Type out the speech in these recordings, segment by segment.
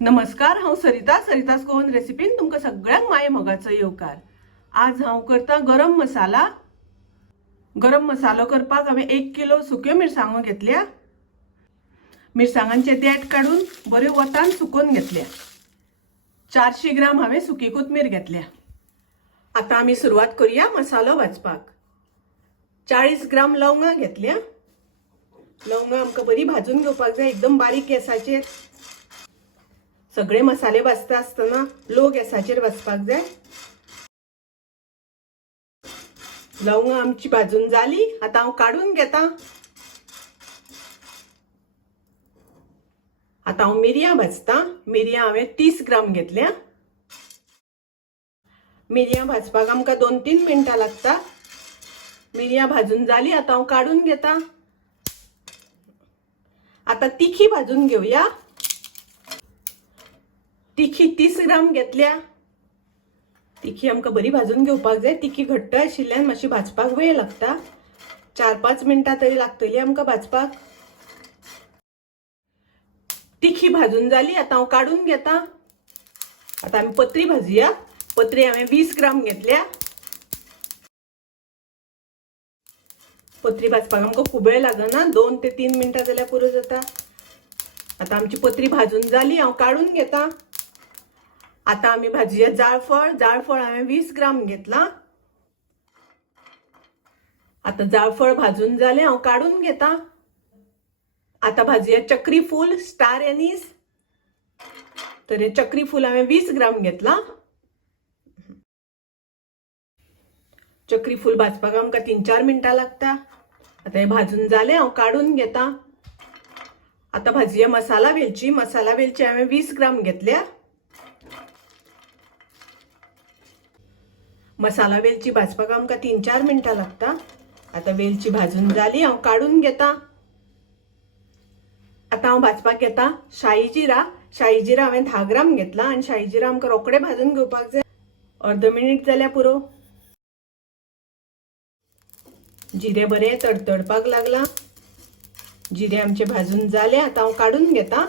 नमस्कार, हांव सरितास गोवन रेसिपीन तुमकां सगळ्यांक माये मोगाचो येवकार। आज हांव करता गरम मसाला। गरम मसालो करपाक हांवें 1 किलो सुक्यो मिरसांगो घेतल्या। मिरसांगांचे देठ काढून बऱ्यो वतान सुकोवन घेतल्या। 400 ग्राम हांवें सुकी कोथमीर घेतल्या। आता आमी सुरवात करूया मसालो भाजपाक। 40 ग्राम लवंगा घेतल्या। लवंगा आमकां बरी भाजून घेवपाक जाय, एकदम बारीक गॅसाचेर। सगळे मसाले भाजता आसतना लो गॅसाचेर भाजपाक जाय। लवंगा आमची भाजून जाली, आता हांव काढून घेता। आता हांव मिरयां भाजता। मिरयां हांवें 30 ग्राम घेतल्या। मिरयां भाजपाक आमकां 2-3 मिनटां लागता। मिरयां भाजून जाली, आता हांव काढून घेता। आता तिखी भाजून घेवया। तिखी 30 ग्राम घेतल्या। तिखी आमकां बरी भाजून घेवपाक जाय। तिखी घट्ट आशिल्ल्यान मातशी भाजपाक वेळ लागता। 4-5 मिनटां तरी लागतली आमकां भाजपाक। तिखी भाजून जाली, आता हांव काढून घेता। आता आमी पत्री भाजूया। पत्री हांवें 20 ग्राम घेतल्या। पत्री भाजपाक आमकां खूब वेळ लागना, 2 ते 3 मिनटां जाल्यार पुरो जाता। आता आमची पत्री भाजून जाली, हांव काढून घेता। आता आमी भाजूया जाळफळ। जाळफळ हांवें 20 ग्राम घेतला। आता जाळफळ भाजून जालें, हांव काढून घेता। आता भाजूया चक्री फूल, स्टार एनीस। तर हे चक्री फूल हांवें 20 ग्राम घेतला। चक्री फूल भाजपाक आमकां 3-4 मिनटां लागता। आता हे भाजून जालें, हांव काढून घेता। आता भाजूया मसाला वेलची। मसाला वेलची हांवें 20 ग्राम घेतल्या। मसाला वेलची भाजपाक आमकां 3-4 मिनटां लागता। आता वेलची भाजून जाली, हांव काढून घेता। आता हांव भाजपाक घेता शाही जिरा। शाही जिरा हांवें 10 ग्राम घेतला आनी शाही जिरा आमकां रोखडे भाजून घेवपाक जाय, अर्द मिनिट जाल्यार पुरो। जिरे बरे तडतडपाक लागला। जिरे आमचे भाजून जाले, आता हांव काढून घेता।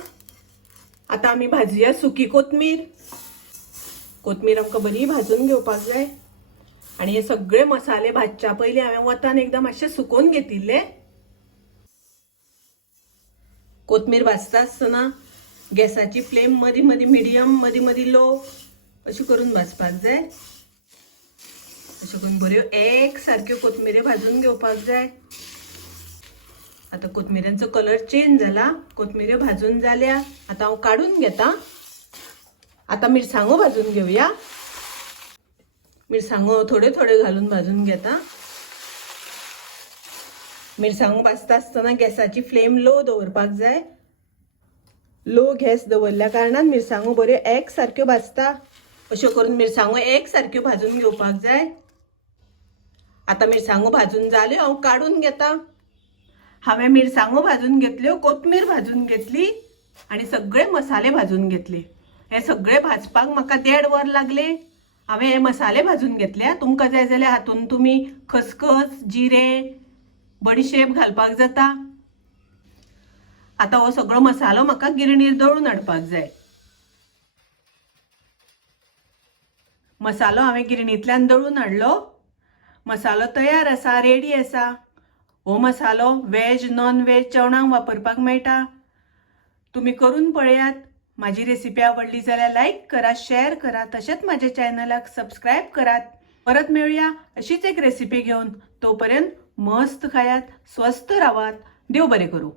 आता आमी भाजूया सुकी कोथमीर। कोथमीर आमकां बरी भाजून घेवपाक जाय। आणि हे सगळे मसाले भाजच्या पयलीं हांवें वतान एकदां मातशें सुकोवन घेतिल्ले। कोथमीर भाजता आसतना गॅसाची फ्लेम मदीं मदीं मिडियम, मदीं मदीं लो अशी करून भाजपाक जाय। अशें करून बऱ्यो एक सारक्यो कोथमिऱ्यो भाजून घेवपाक जाय। आता कोथमिऱ्यांचो कलर चेंज जाला, कोथमिऱ्यो भाजून जाल्या। आता हांव काढून घेता। आता मिरसांगो भाजून घेवया। मिरसांगो थोड्यो थोड्यो घालून भाजून घेता। मिरसांगो भाजता आसतना गॅसाची फ्लेम लो दवरपाक जाय। लो गॅस दवरल्या कारणान मिरसांगो बऱ्यो एक सारक्यो भाजता। अश्यो करून मिरसांगो एक सारक्यो भाजून घेवपाक जाय। आता मिरसांगो भाजून जाल्यो, हांव काढून घेता। हांवें मिरसांगो भाजून घेतल्यो, कोथमीर भाजून घेतली आनी सगळे मसाले भाजून घेतले। हे सगळे भाजपाक म्हाका 1.5 वर लागले। हांवें हे मसाले भाजून घेतल्या। तुमकां जाय जाल्यार हातून तुमी खसखस, जिरे, बडीशेप घालपाक जाता। आता हो सगळो मसालो म्हाका गिरणीर दळून हाडपाक जाय। मसालो हांवें गिरणींतल्यान दळून हाडलो। मसालो तयार आसा, रेडी आसा। हो मसालो वेज, नॉन वेज जेवणाक वापरपाक मेळटा। तुम्ही करून पळयात। माझी रेसिपी आवडली जाल्यार लाईक करा, शेअर करा, तशेंच माझ्या चॅनलाक सबस्क्राईब करात। परत मेळूया अशीच एक रेसिपी घेऊन। तोपर्यंत मस्त खायात, स्वस्थ रावात, देव बरें करूं।